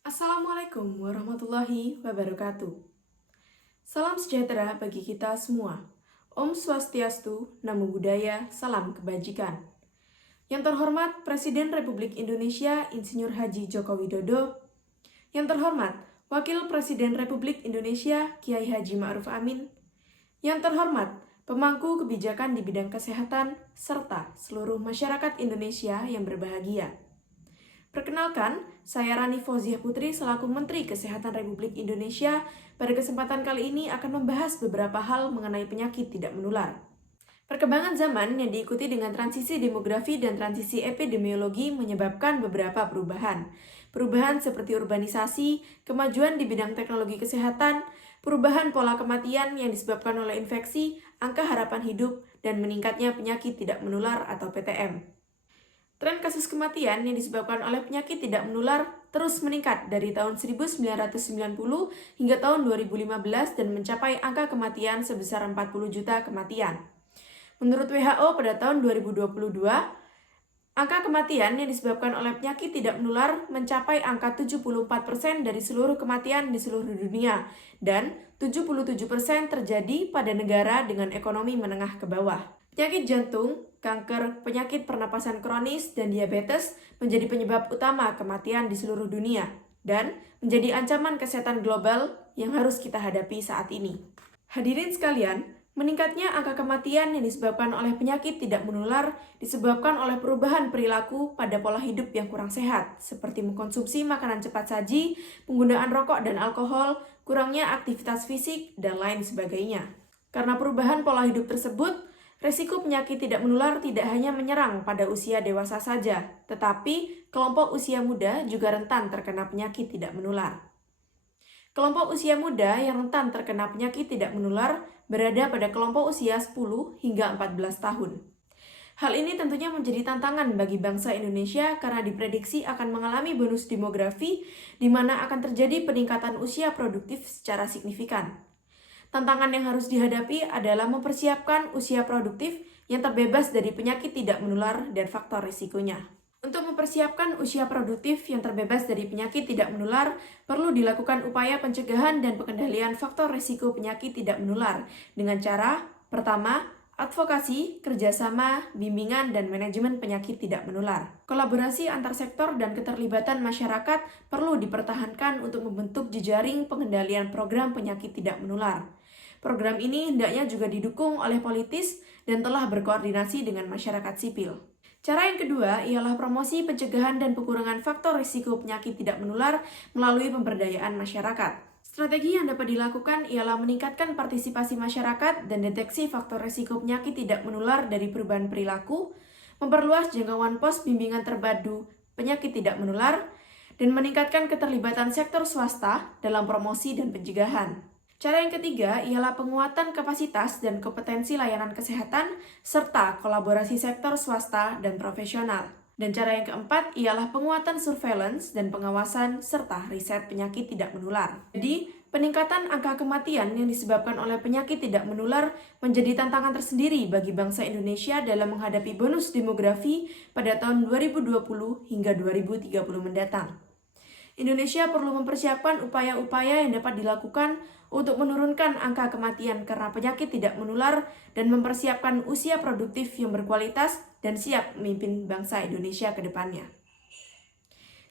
Assalamualaikum warahmatullahi wabarakatuh. Salam sejahtera bagi kita semua. Om Swastiastu, Namo Buddhaya, Salam Kebajikan. Yang terhormat Presiden Republik Indonesia Insinyur Haji Joko Widodo. Yang terhormat Wakil Presiden Republik Indonesia Kiai Haji Ma'ruf Amin. Yang terhormat pemangku kebijakan di bidang kesehatan serta seluruh masyarakat Indonesia yang berbahagia. Perkenalkan, saya Rani Fauziah Putri selaku Menteri Kesehatan Republik Indonesia. Pada kesempatan kali ini akan membahas beberapa hal mengenai penyakit tidak menular. Perkembangan zaman yang diikuti dengan transisi demografi dan transisi epidemiologi menyebabkan beberapa perubahan. Perubahan seperti urbanisasi, kemajuan di bidang teknologi kesehatan, perubahan pola kematian yang disebabkan oleh infeksi, angka harapan hidup, dan meningkatnya penyakit tidak menular atau PTM. Tren kasus kematian yang disebabkan oleh penyakit tidak menular terus meningkat dari tahun 1990 hingga tahun 2015 dan mencapai angka kematian sebesar 40 juta kematian. Menurut WHO pada tahun 2022, angka kematian yang disebabkan oleh penyakit tidak menular mencapai angka 74% dari seluruh kematian di seluruh dunia dan 77% terjadi pada negara dengan ekonomi menengah ke bawah. Penyakit jantung, kanker, penyakit pernapasan kronis, dan diabetes menjadi penyebab utama kematian di seluruh dunia dan menjadi ancaman kesehatan global yang harus kita hadapi saat ini. Hadirin sekalian, meningkatnya angka kematian yang disebabkan oleh penyakit tidak menular disebabkan oleh perubahan perilaku pada pola hidup yang kurang sehat, seperti mengkonsumsi makanan cepat saji, penggunaan rokok dan alkohol, kurangnya aktivitas fisik, dan lain sebagainya. Karena perubahan pola hidup tersebut, resiko penyakit tidak menular tidak hanya menyerang pada usia dewasa saja, tetapi kelompok usia muda juga rentan terkena penyakit tidak menular. Kelompok usia muda yang rentan terkena penyakit tidak menular berada pada kelompok usia 10 hingga 14 tahun. Hal ini tentunya menjadi tantangan bagi bangsa Indonesia karena diprediksi akan mengalami bonus demografi di mana akan terjadi peningkatan usia produktif secara signifikan. Tantangan yang harus dihadapi adalah mempersiapkan usia produktif yang terbebas dari penyakit tidak menular dan faktor risikonya. Untuk mempersiapkan usia produktif yang terbebas dari penyakit tidak menular, perlu dilakukan upaya pencegahan dan pengendalian faktor risiko penyakit tidak menular dengan cara, pertama, advokasi, kerjasama, bimbingan, dan manajemen penyakit tidak menular. Kolaborasi antar sektor dan keterlibatan masyarakat perlu dipertahankan untuk membentuk jejaring pengendalian program penyakit tidak menular. Program ini hendaknya juga didukung oleh politis dan telah berkoordinasi dengan masyarakat sipil. Cara yang kedua ialah promosi pencegahan dan pengurangan faktor risiko penyakit tidak menular melalui pemberdayaan masyarakat. Strategi yang dapat dilakukan ialah meningkatkan partisipasi masyarakat dan deteksi faktor risiko penyakit tidak menular dari perubahan perilaku, memperluas jangkauan pos bimbingan terpadu penyakit tidak menular, dan meningkatkan keterlibatan sektor swasta dalam promosi dan pencegahan. Cara yang ketiga ialah penguatan kapasitas dan kompetensi layanan kesehatan serta kolaborasi sektor swasta dan profesional. Dan cara yang keempat ialah penguatan surveillance dan pengawasan serta riset penyakit tidak menular. Jadi, peningkatan angka kematian yang disebabkan oleh penyakit tidak menular menjadi tantangan tersendiri bagi bangsa Indonesia dalam menghadapi bonus demografi pada tahun 2020 hingga 2030 mendatang. Indonesia perlu mempersiapkan upaya-upaya yang dapat dilakukan untuk menurunkan angka kematian karena penyakit tidak menular dan mempersiapkan usia produktif yang berkualitas dan siap memimpin bangsa Indonesia ke depannya.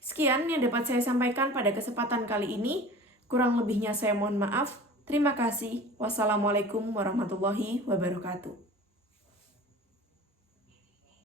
Sekian yang dapat saya sampaikan pada kesempatan kali ini. Kurang lebihnya saya mohon maaf. Terima kasih. Wassalamualaikum warahmatullahi wabarakatuh.